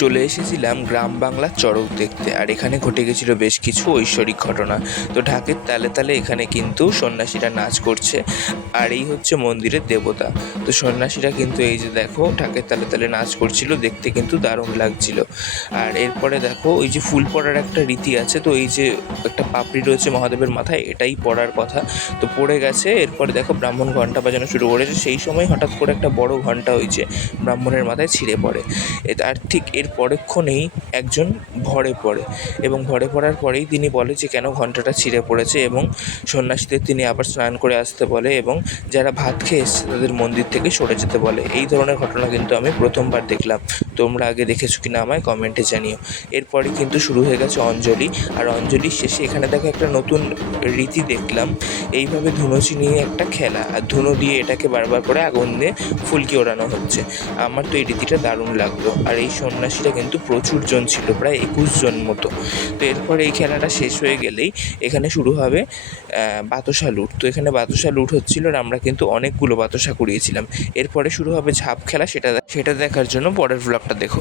চলে এসেছিলাম গ্রাম বাংলার চড়ক দেখতে, আর এখানে ঘটে গেছিল বেশ কিছু ঐশ্বরিক ঘটনা। তো ঢাকের তালে তালে এখানে কিন্তু সন্ন্যাসীরা নাচ করছে, আর এই হচ্ছে মন্দিরের দেবতা। তো সন্ন্যাসীরা কিন্তু এই যে দেখো ঢাকের তালে তালে নাচ করছিল, দেখতে কিন্তু দারুণ লাগছিল। আর এরপরে দেখো ওই যে ফুল পড়ার একটা রীতি আছে, তো এই যে একটা পাপড়ি রয়েছে মহাদেবের মাথায়, এটাই পড়ার কথা, তো পড়ে গেছে। এরপরে দেখো ব্রাহ্মণ ঘণ্টা বাজানো শুরু করেছে, সেই সময় হঠাৎ করে একটা বড় ঘণ্টা হয়েছে ব্রাহ্মণের মাথায় ছিঁড়ে পড়ে। তার ঠিক এর পরক্ষণেই একজন ভরে পড়ে, এবং ভরে পড়ার পরেই তিনি বলে যে কেন ঘণ্টাটা ছিঁড়ে পড়েছে, এবং সন্ন্যাসীদের তিনি আবার স্নান করে আসতে বলে, এবং যারা ভাত খেয়ে এসছে তাদের মন্দির থেকে সরে যেতে বলে। এই ধরনের ঘটনা কিন্তু আমি প্রথমবার দেখলাম। তোমরা আগে দেখেছো কিনা আমায় কমেন্টে জানিও। এরপরই কিন্তু শুরু হয়ে গেছে অঞ্জলি, আর অঞ্জলির শেষে এখানে দেখো একটা নতুন রীতি দেখলাম। এইভাবে ধুনুচি নিয়ে একটা খেলা, আর ধুনো দিয়ে এটাকে বারবার করে আগুন দিয়ে ফুলকি ওড়ানো হচ্ছে। আমার তো এই রীতিটা দারুণ লাগলো। আর এই সন্ন্যাসীরা কিন্তু প্রচুর জন ছিল, প্রায় 21 জন মতো। তো এরপরে এই খেলাটা শেষ হয়ে গেলেই এখানে শুরু হবে বাতাসা লুট। তো এখানে বাতাসা লুট হচ্ছিল, আর আমরা কিন্তু অনেকগুলো বাতাসা কুড়িয়েছিলাম। এরপরে শুরু হবে ঝাঁপ খেলা, সেটা দেখার জন্য পরের ব্লগটা দেখো।